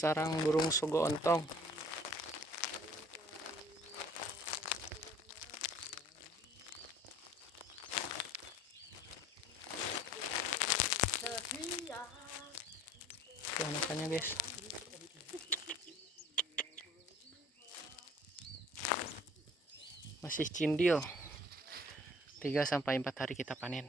sarang burung sogo ontong. Itu anakannya guys. Masih cindil. 3 sampai 4 hari kita panen.